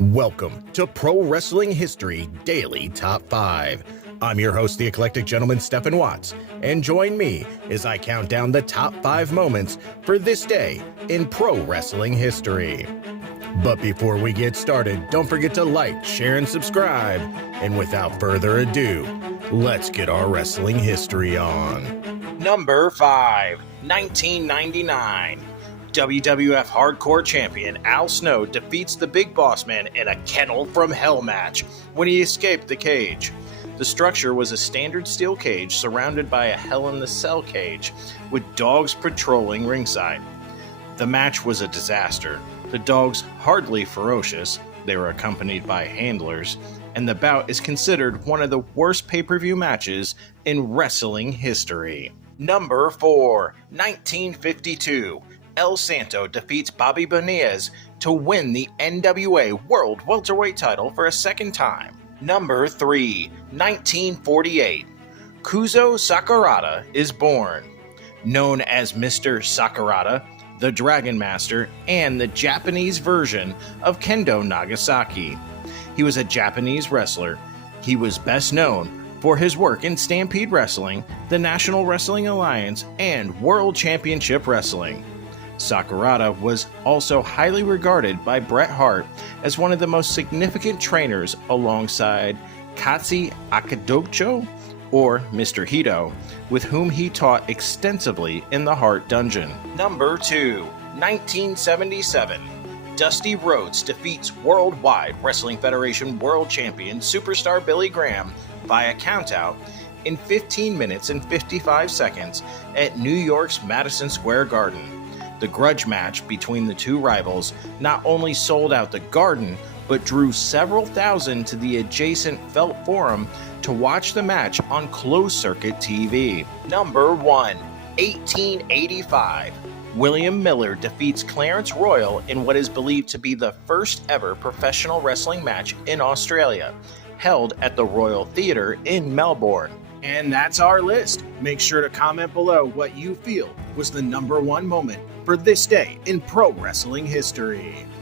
Welcome to Pro Wrestling History Daily Top 5. I'm your host, the eclectic gentleman, Stephen Watts, and join me as I count down the top 5 moments for this day in pro wrestling history. But before we get started, don't forget to like, share, and subscribe. And without further ado, let's get our wrestling history on. Number 5, 1999. WWF Hardcore Champion Al Snow defeats the Big Boss Man in a Kennel from Hell match when he escaped the cage. The structure was a standard steel cage surrounded by a Hell in the Cell cage with dogs patrolling ringside. The match was a disaster. The dogs hardly ferocious, they were accompanied by handlers, and the bout is considered one of the worst pay-per-view matches in wrestling history. Number 4, 1952. El Santo defeats Bobby Bonilla to win the NWA World Welterweight title for a second time. Number 3, 1948. Kuzo Sakurata is born. Known as Mr. Sakurata, the Dragon Master, and the Japanese version of Kendo Nagasaki. He was a Japanese wrestler. He was best known for his work in Stampede Wrestling, the National Wrestling Alliance, and World Championship Wrestling. Sakurata was also highly regarded by Bret Hart as one of the most significant trainers alongside Katsu Akadocho, or Mr. Hito, with whom he taught extensively in the Hart Dungeon. Number 2, 1977. Dusty Rhodes defeats Worldwide Wrestling Federation World Champion Superstar Billy Graham via countout in 15 minutes and 55 seconds at New York's Madison Square Garden. The grudge match between the two rivals not only sold out the Garden, but drew several thousand to the adjacent Felt Forum to watch the match on closed-circuit TV. Number 1, 1885. William Miller defeats Clarence Royal in what is believed to be the first ever professional wrestling match in Australia, held at the Royal Theatre in Melbourne. And that's our list. Make sure to comment below what you feel was the number 1 moment for this day in pro wrestling history.